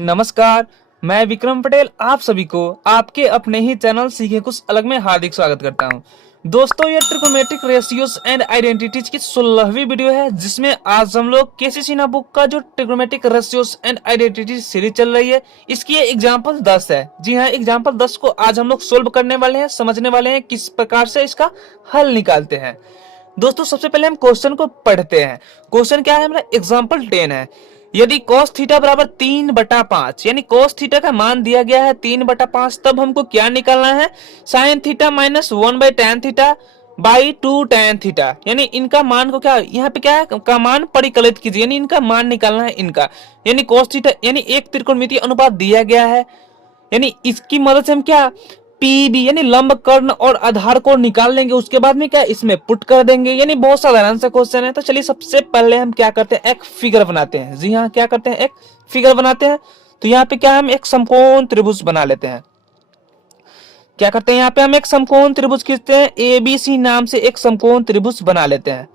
नमस्कार। मैं विक्रम पटेल आप सभी को आपके अपने ही चैनल सीखे कुछ अलग में हार्दिक स्वागत करता हूं। दोस्तों, ये ट्रिग्नोमेट्रिक रेशियोज एंड आइडेंटिटीज की 16वीं वीडियो है, जिसमें आज हम लोग केसी सिन्हा बुक का जो trigonometric ratios and identities series चल रही है, इसकी एग्जाम्पल 10 है। जी हाँ, एग्जाम्पल 10 को आज हम लोग सोल्व करने वाले हैं, समझने वाले हैं किस प्रकार से इसका हल निकालते हैं। दोस्तों, सबसे पहले हम क्वेश्चन को पढ़ते हैं। क्वेश्चन क्या है हमारा? एग्जाम्पल 10 है। यदि cos थीटा बराबर 3/5, यानी cos थीटा का मान दिया गया है 3/5, तब हमको क्या निकालना है? sin theta -1/tan theta by 2 tan theta. यानी इनका मान को क्या यहाँ पे क्या है का मान परिकलित कीजिए, यानी इनका मान निकालना है इनका। यानी cos थीटा यानी एक त्रिकोणमितीय अनुपात दिया गया है, यानी इसकी मदद से हम क्या पीबी यानी लंब कर्ण और आधार को निकाल लेंगे। उसके बाद में क्या इसमें पुट कर देंगे। यानी बहुत साधारण सा क्वेश्चन है। तो चलिए सबसे पहले हम क्या करते हैं, एक फिगर बनाते हैं। जी हाँ, क्या करते हैं, एक फिगर बनाते हैं। तो यहाँ पे क्या हम एक समकोण त्रिभुज बना लेते हैं। क्या करते हैं, यहाँ पे हम एक समकोण त्रिभुज खींचते हैं। एबीसी नाम से एक समकोण त्रिभुज बना लेते हैं।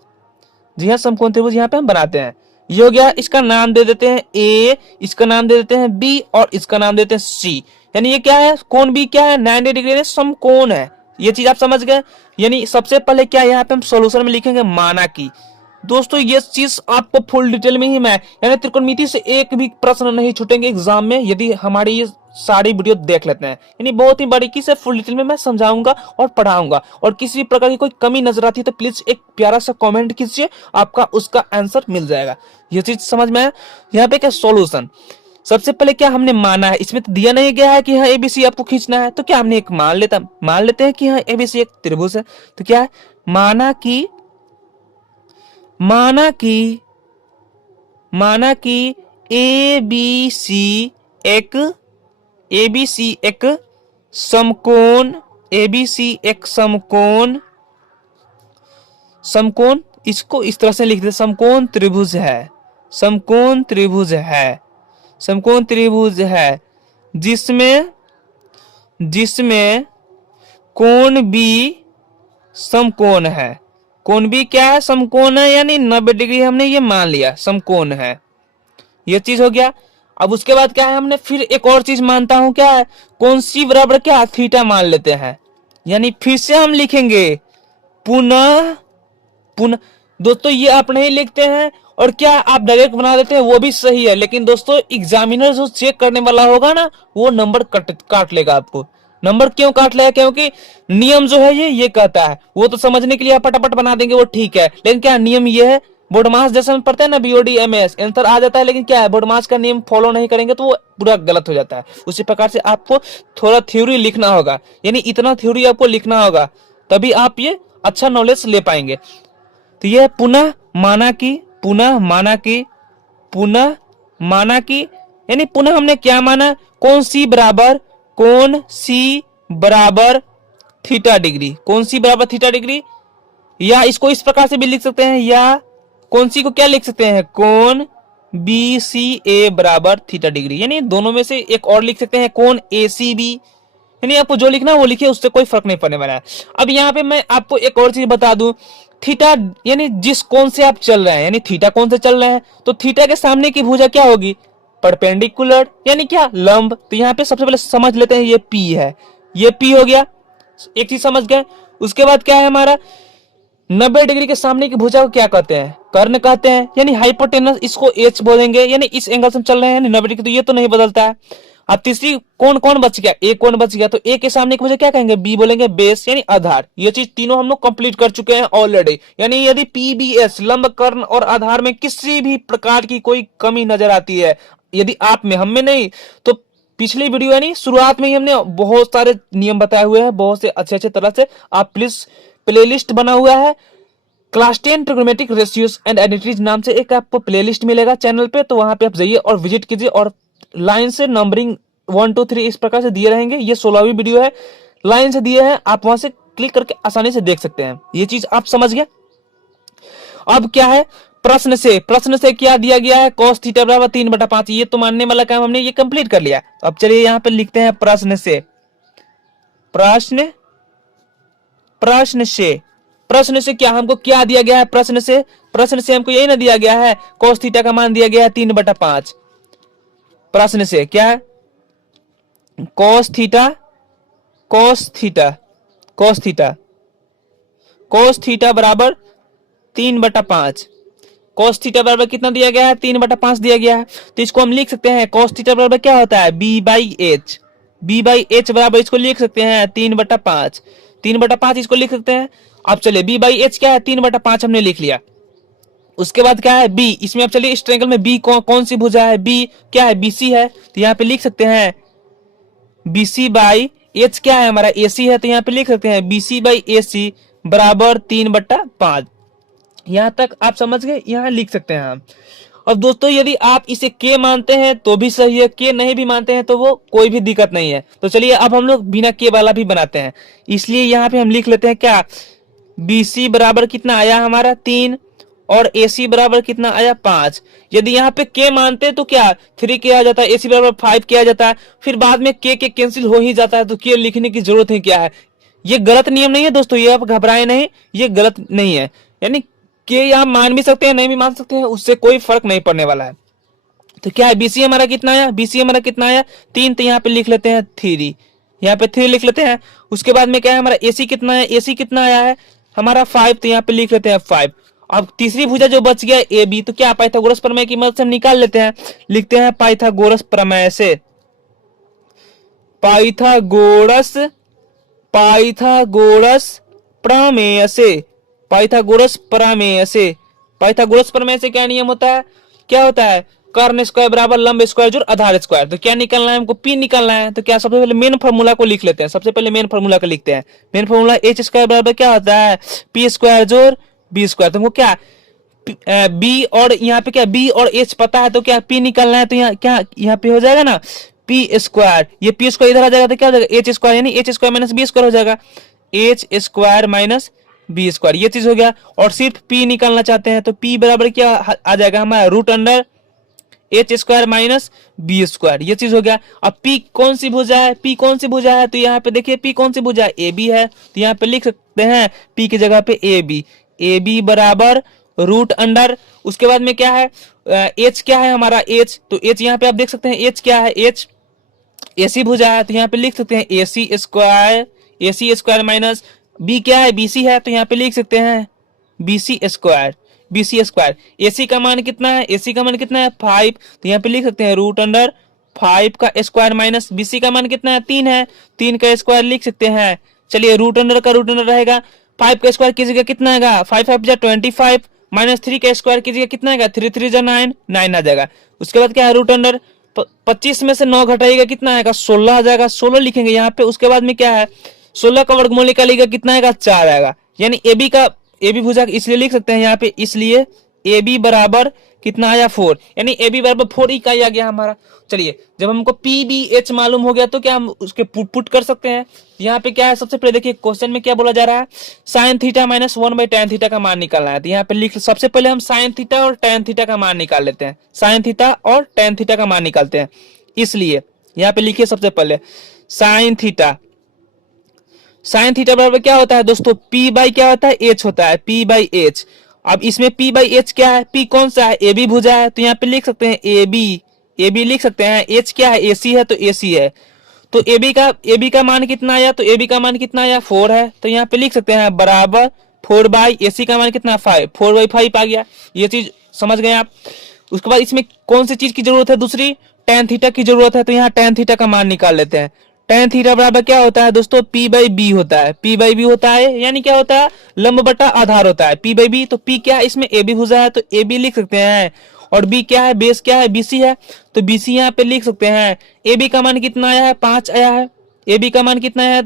जी हाँ, समकोण त्रिभुज यहाँ पे हम बनाते हैं। ये हो गया, इसका नाम दे देते हैं ए, इसका नाम दे देते हैं बी और इसका नाम देते हैं सी। यानी ये क्या है, कोण बी क्या है, 90 डिग्री समकोण है। ये चीज आप समझ गए। यानी सबसे पहले क्या यहाँ पे हम सॉल्यूशन में लिखेंगे माना कि। दोस्तों, ये चीज आपको फुल डिटेल में ही मैं यानी त्रिकोणमिति से एक भी प्रश्न नहीं छूटेंगे एग्जाम में, यदि हमारी ये सारी वीडियो देख लेते हैं। यानी बहुत ही बारीकी से फुल डिटेल में मैं समझाऊंगा और पढ़ाऊंगा। और किसी भी प्रकार की कोई कमी नजर आती है तो प्लीज एक प्यारा सा कमेंट कीजिए, आपका उसका आंसर मिल जाएगा। ये चीज समझ में आया। यहाँ पे क्या सॉल्यूशन, सबसे पहले क्या हमने माना है, इसमें तो दिया नहीं गया है कि हाँ एबीसी आपको खींचना है। तो क्या हमने एक मान लेते हैं कि हाँ एबीसी एक त्रिभुज है। तो क्या है, माना कि एबीसी एक समकोण इसको इस तरह से लिख दे, समकोण त्रिभुज है जिसमें कोण बी समकोण है। कोण बी क्या है, समकोण है। यानी 90 डिग्री हमने ये मान लिया समकोण है। ये चीज हो गया। अब उसके बाद क्या है, हमने फिर एक और चीज मानता हूं, क्या है, कोण सी बराबर क्या थीटा मान लेते हैं। यानी फिर से हम लिखेंगे पुनः। दोस्तों, ये आप नहीं लिखते हैं और क्या आप डायरेक्ट बना देते हैं, वो भी सही है। लेकिन दोस्तों, एग्जामिनर जो चेक करने वाला होगा ना, वो नंबर काट लेगा आपको। नंबर क्यों काट लेगा? क्योंकि नियम जो है ये कहता है। वो तो समझने के लिए आप फटाफट बना देंगे, वो ठीक है। लेकिन क्या नियम ये है, बोर्डमास जैसे हम पढ़ते हैं ना, बीओडी एमएस आंसर आ जाता है। लेकिन क्या है, बोर्डमास का नियम फॉलो नहीं करेंगे तो वो पूरा गलत हो जाता है। उसी प्रकार से आपको थोड़ा थ्योरी लिखना होगा, यानी इतना थ्योरी आपको लिखना होगा, तभी आप ये अच्छा नॉलेज ले पाएंगे। तो यह पुनः माना कि यानी पुनः हमने क्या माना, कोण सी बराबर थीटा डिग्री। या इसको इस प्रकार से भी लिख सकते हैं, या कोण सी को क्या लिख सकते हैं, कोण बी सी ए बराबर थीटा डिग्री। यानी दोनों में से एक और लिख सकते हैं, कोण ए सी बी। यानी आपको जो लिखना है वो लिखिए, उससे कोई फर्क नहीं पड़ने वाला है। अब यहाँ पे मैं आपको एक और चीज बता दूं, थीटा यानी जिस कोण से आप चल रहे हैं, यानी थीटा कोण से चल रहे हैं, तो थीटा के सामने की भुजा क्या होगी, परपेंडिकुलर, यानी क्या, लंब। तो यहाँ पे सबसे पहले समझ लेते हैं, ये पी है, ये पी हो गया, एक चीज समझ गए। उसके बाद क्या है हमारा, 90 डिग्री के सामने की भुजा को क्या कहते हैं, कर्ण कहते हैं। यानी हाइपोटेनस, इसको एच बोलेंगे। यानी इस एंगल से हम चल रहे हैं 90 डिग्री, तो ये तो नहीं बदलता है। अब तीसरी कौन बच गया, ए कौन बच गया, तो ए के सामने मुझे क्या कहेंगे, बी बोलेंगे, बेस यानी आधार। ये चीज तीनों हम लोग कंप्लीट कर चुके हैं ऑलरेडी। यानी यदि पीबीएस लंब कर्ण और आधार में किसी भी प्रकार की कोई कमी नजर आती है, यदि आप में, हम में नहीं, तो पिछली वीडियो यानी शुरुआत में ही हमने बहुत सारे नियम बताए हुए हैं, बहुत से अच्छे तरह से। आप प्लीज प्लेलिस्ट बना हुआ है, class 10 trigonometric ratios and identities नाम से एक आपको प्लेलिस्ट मिलेगा चैनल पे। तो वहां पे आप जाइए और विजिट कीजिए, और लाइन से नंबरिंग 1 2 3 इस प्रकार से दिए रहेंगे। ये 16वीं वीडियो है, लाइन से दिए हैं, आप वहां से क्लिक करके आसानी से देख सकते हैं। ये चीज आप समझ गए। अब क्या है, प्रश्न से क्या दिया गया है, cos थीटा बराबर 3/5। ये तो मानने वाला काम हमने ये कंप्लीट कर लिया। अब चलिए यहाँ पे लिखते हैं प्रश्न से क्या हमको क्या दिया गया है, प्रश्न से हमको यही ना दिया गया है, cos थीटा का मान दिया गया है 3/5। प्रश्न से क्या है, cos थीटा बराबर 3/5। cos थीटा बराबर कितना दिया गया है, 3/5 दिया गया है। तो इसको हम लिख सकते हैं cos थीटा बराबर क्या होता है, b/h। b/h बराबर इसको लिख सकते हैं 3/5। 3/5 इसको लिख सकते हैं। अब चलिए b/h क्या है, 3/5 हमने लिख लिया। उसके बाद क्या है b, इसमें अब चलिए इस ट्रायंगल में b कौन सी भुजा है, b क्या है, bc है। तो यहाँ पे लिख सकते हैं bc/h क्या है हमारा, ac है। तो यहाँ पे लिख सकते हैं bc/ac बराबर 3/5। यहां तक आप समझ गए, यहां लिख सकते हैं हम। अब दोस्तों यदि आप इसे k मानते हैं तो भी सही है, k नहीं भी मानते हैं तो वो कोई भी दिक्कत नहीं है। तो चलिए अब हम लोग बिना k वाला भी बनाते हैं, इसलिए यहाँ पे हम लिख लेते हैं क्या, bc बराबर कितना आया हमारा 3 और ac बराबर कितना आया 5। यदि यहाँ पे k मानते हैं तो क्या 3k आ जाता है, ac बराबर 5k आ जाता है, फिर बाद में k कैंसिल हो ही जाता है, तो k लिखने की जरूरत है क्या है। ये गलत नियम नहीं है दोस्तों, ये आप घबराए नहीं, ये गलत नहीं है। यानी के आप मान भी सकते हैं, नहीं भी मान सकते हैं, उससे कोई फर्क नहीं पड़ने वाला है। तो क्या है बीसी हमारा कितना आया, बीसी हमारा कितना आया 3। तो यहाँ पे लिख लेते हैं 3, यहाँ पे 3 लिख लेते हैं। उसके बाद में क्या है हमारा एसी कितना है, एसी कितना आया है हमारा 5। तो यहाँ पे लिख लेते हैं 5। अब तीसरी भुजा जो बच गया ए बी, तो क्या पाइथागोरस प्रमेय की मदद से हम निकाल लेते हैं। लिखते हैं पाइथागोरस प्रमेय से, पाइथागोरस प्रमेय से, पाइथागोरस प्रमेय से। पाइथागोरस प्रमेय से क्या नियम होता है, क्या होता है, कर्ण स्क्वायर बराबर लंब स्क्वायर जोड़ आधार स्क्वायर। तो क्या निकालना है हमको, पी निकालना है। तो क्या सबसे पहले मेन फार्मूला को लिख लेते हैं, सबसे पहले मेन फार्मूला को लिखते हैं। मेन फार्मूला एच स्क्वायर बराबर क्या होता है, पी स्क्वायर जोड़ बी स्क्वायर। तुमको क्या बी और यहाँ पे क्या बी और एच पता है, तो क्या पी निकालना है। तो यहाँ क्या यहाँ पे हो जाएगा ना पी स्क्वायर, ये पी स्क्वायर इधर आ जाएगा तो क्या हो जाएगा एच स्क्वायर, यानी h square minus b square हो जाएगा, h square minus b square. ये चीज हो गया। और सिर्फ पी निकालना चाहते हैं तो पी बराबर क्या आ जाएगा हमारा root under h square minus b square. ये चीज हो गया। अब पी कौन सी भुजा है, पी कौन सी भुजा है, तो यहाँ पे देखिए पी कौन सी भुजा है, ए बी है। तो यहाँ पे लिख सकते हैं पी की जगह पे ए बी बराबर रूट अंडर, उसके बाद में क्या है एच क्या है हमारा एच, तो एच यहाँ पे आप देख सकते हैं एच क्या है, एच एसी भुजा है। तो यहाँ पे लिख सकते हैं एसी स्क्वायर माइनस बी क्या है बीसी है, तो यहाँ पे लिख सकते हैं बीसी स्क्वायर एसी का मान कितना है, एसी का मान कितना है 5। तो यहाँ पे लिख सकते हैं रूट अंडर 5 का स्क्वायर माइनस बीसी का मान कितना है 3 है, 3 का स्क्वायर लिख सकते हैं। चलिए रूट अंडर का रूट अंडर रहेगा, 5 का स्क्वायर कीजिएगा कितना आएगा 5 5 जा 25 माइनस 3 का स्क्वायर कीजिएगा कितना आएगा 3 3 जा 9 9 आ जाएगा। उसके बाद क्या है रूट अंडर 25 में से 9 घटाइएगा कितना आएगा 16 आ जाएगा, 16 लिखेंगे यहाँ पे। उसके बाद में क्या है 16 का वर्गमूल निकालिएगा कितना आएगा 4 आएगा, यानी ए बी भुजा इसलिए लिख सकते हैं यहाँ पे, इसलिए ए बी बराबर कितना आया 4, यानी ए बी बराबर 4 इकाई आ गया हमारा। चलिए जब हमको पी बी एच मालूम हो गया तो क्या हम उसके पुट कर सकते हैं। यहाँ पे क्या है सबसे पहले देखिए क्वेश्चन में क्या बोला जा रहा है, sine theta minus 1/tan theta का मान निकालना है। तो यहाँ पे लिख सबसे पहले हम साइन थीटा और tan थीटा का मान निकाल लेते हैं, साइन थीटा और tan थीटा का मान निकालते हैं। इसलिए यहाँ पे लिखिए सबसे पहले साइन थीटा बराबर क्या होता है दोस्तों, p बाई क्या होता है h होता है, p बाई एच। अब इसमें p बाई एच क्या है, p कौन सा है ए बी भुजा है। तो यहाँ पे लिख सकते हैं ए बी लिख सकते हैं, h क्या है एसी है तो एसी है। तो ए बी का मान कितना आया, तो ए बी का मान कितना आया 4 है। तो यहाँ पे लिख सकते हैं बराबर 4 बाई एसी का मान कितना 5, 4/5 आ गया। ये चीज समझ गए आप। उसके बाद इसमें कौन सी चीज की जरूरत है, दूसरी tan थीटा की जरूरत है। तो यहाँ tan थीटा का मान निकाल लेते हैं। tan थीटा बराबर क्या होता है दोस्तों, p बाई बी होता है, p बाई बी होता है, यानी क्या होता है लंब बटा आधार होता है, p बाई बी। तो p क्या है इसमें ए बी भुजा है तो ए बी लिख सकते हैं, और b क्या है बेस क्या है बीसी है, तो बीसी यहाँ पे लिख सकते हैं। ए बी का मान कितना आया है 5 आया है, ए बी का मान कितना है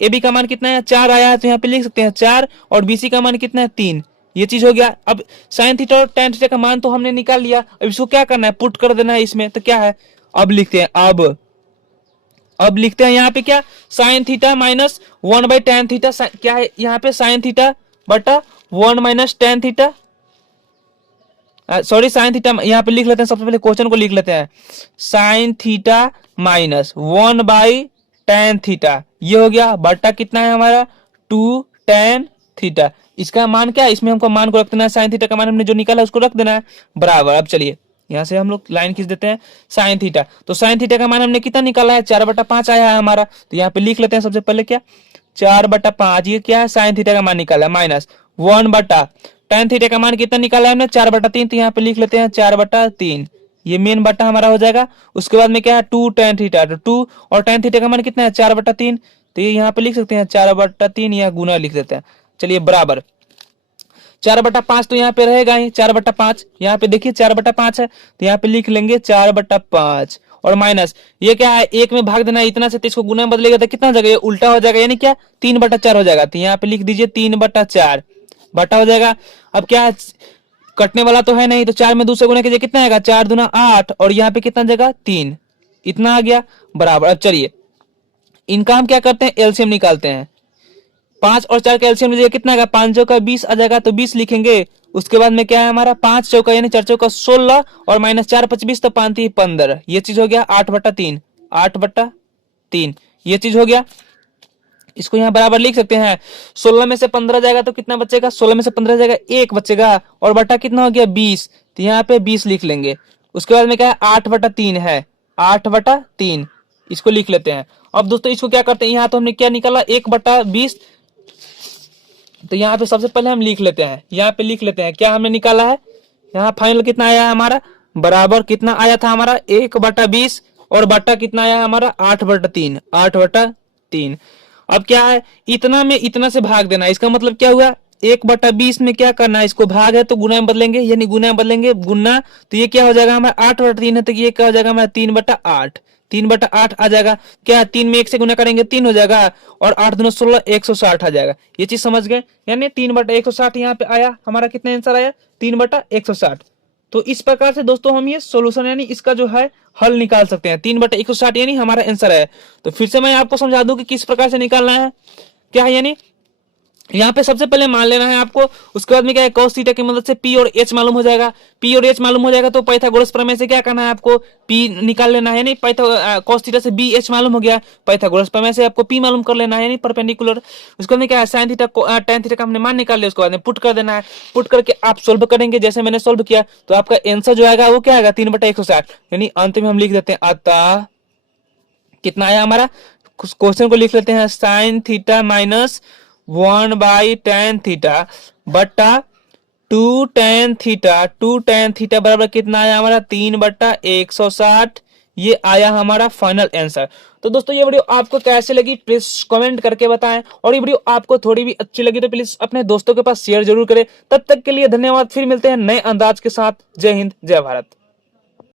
ए बी का मान कितना है 4 आया है। तो यहाँ पे लिख सकते हैं 4, और बीसी का मान कितना है 3। ये चीज हो गया। अब साइन थीटा और tan थीटा का मान तो हमने निकाल लिया, अब इसको क्या करना है पुट कर देना है इसमें। तो क्या है अब लिखते हैं, अब लिखते हैं यहाँ पे क्या sine theta minus 1/tan theta, क्या है यहाँ पे साइन थीटा बटा 1 minus tan theta, sine theta यहाँ पे लिख लेते हैं। सबसे पहले क्वेश्चन को लिख लेते हैं, sine theta minus 1/tan theta, ये हो गया बटा कितना है हमारा 2 tan थीटा। इसका मान क्या है, इसमें हमको मान को रख देना है, साइन थीटा का मान हमने जो निकाला उसको रख देना है बराबर। अब चलिए यहाँ से हम लोग लाइन खींच देते हैं साइन थीटा। तो साइन थीटा का मान हमने कितना निकाला है, 4/5 आया है हमारा। तो यहाँ पे लिख लेते हैं सबसे पहले क्या, 4/5, ये क्या है साइन थीटा का मान निकाला है, माइनस 1 tan थीटा का मान कितना निकाला है हमने, 4/3। तो यहाँ पे लिख लेते हैं 4/3, ये मेन बटा हमारा हो जाएगा। उसके बाद में क्या है 2 tan थीटा, तो 2 और tan थीटा का मान कितना है 4/3। तो ये यहाँ पे लिख सकते हैं 4/3 या गुना लिख देते हैं। चलिए बराबर 4/5 तो यहाँ पे रहेगा ही, 4/5 यहाँ पे देखिए 4/5 है, तो यहाँ पे लिख लेंगे 4/5 और माइनस ये क्या है, एक में भाग देना है इतना से, तो इसको गुना में बदलेगा तो कितना हो जाएगा, ये उल्टा हो जाएगा, यानी क्या 3/4 हो जाएगा। तो यहाँ पे लिख दीजिए 3/4 बटा हो जाएगा। अब क्या कटने वाला तो है नहीं, तो 4 में 2 से गुना कीजिए, कितना आएगा 4 दूना 8 और यहाँ पे कितना जाएगा 3, इतना आ गया बराबर। अब चलिए इनका हम क्या करते हैं, एलसीएम निकालते हैं। 5 और 4 का एलसीएम लीजिए, कितना आएगा 5 चौका 20 आ जाएगा, तो 20 लिखेंगे। उसके बाद में क्या है हमारा 5 चौका यानी 4 चौका 16 और माइनस 4 5 20 तो 5 3 15, ये चीज हो गया 8/3, 8/3 ये चीज हो गया। इसको यहाँ बराबर लिख सकते हैं, 16 में से 15 जाएगा तो कितना बचेगा, 16 में से 15 जाएगा 1 बचेगा और बटा कितना हो गया 20, तो यहाँ पे 20 लिख लेंगे। उसके बाद में क्या है 8/3 है, 8/3 इसको लिख लेते हैं। अब दोस्तों इसको क्या करते हैं, यहाँ तो हमने क्या निकाला 1/20, तो यहाँ पे सबसे पहले हम लिख लेते हैं, यहाँ पे लिख लेते हैं क्या हमने निकाला है। यहाँ फाइनल कितना आया है हमारा, बराबर कितना आया था हमारा 1/20 और बटा कितना आया हमारा 8/3, 8/3। अब क्या है इतना में इतना से भाग देना, इसका मतलब क्या हुआ 1/20 में क्या करना है, इसको भाग है तो गुना में बदलेंगे, यानी गुना में बदलेंगे गुना, तो ये क्या हो जाएगा हमारा 8/3 है, तो ये क्या हो जाएगा हमारा 3/8, 3/8 आ जाएगा। क्या 3 में 1 से गुना करेंगे 3 हो जाएगा और 8 दूना 16, 160 आ जाएगा। ये चीज समझ गए, यानी 3/160 यहाँ पे आया हमारा, कितना आंसर आया 3/160। तो इस प्रकार से दोस्तों हम ये सोल्यूशन यानी इसका जो है हल निकाल सकते हैं, 3/160 यानी हमारा आंसर है। तो फिर से मैं आपको समझा दूं कि किस प्रकार से निकालना है, क्या है यानी यहाँ पे सबसे पहले मान लेना है आपको। उसके बाद में क्या है cos थीटा की मदद से p और h मालूम हो जाएगा, p और h मालूम हो जाएगा तो पाइथागोरस प्रमेय से क्या करना है आपको p निकाल लेना है, यानी cos थीटा से bh मालूम हो गया, पाइथागोरस प्रमेय से आपको p मालूम कर लेना है यानी परपेंडिकुलर। उसके बाद में क्या है sin थीटा tan थीटा का हमने मान निकाल लिया, उसके बाद में पुट कर देना है, पुट करके आप सोल्व करेंगे जैसे मैंने सोल्व किया, तो आपका आंसर जो आएगा वो क्या आएगा 3/160, यानी अंत में हम लिख देते हैं अतः कितना आया हमारा, क्वेश्चन को लिख लेते हैं sin theta minus 1/tan theta बटा 2 tan थीटा बराबर कितना आया हमारा 3/160, ये आया हमारा फाइनल आंसर। तो दोस्तों ये वीडियो आपको कैसे लगी प्लीज कमेंट करके बताएं, और ये वीडियो आपको थोड़ी भी अच्छी लगी तो प्लीज अपने दोस्तों के पास शेयर जरूर करें। तब तक के लिए धन्यवाद, फिर मिलते हैं नए अंदाज के साथ। जय हिंद जय भारत।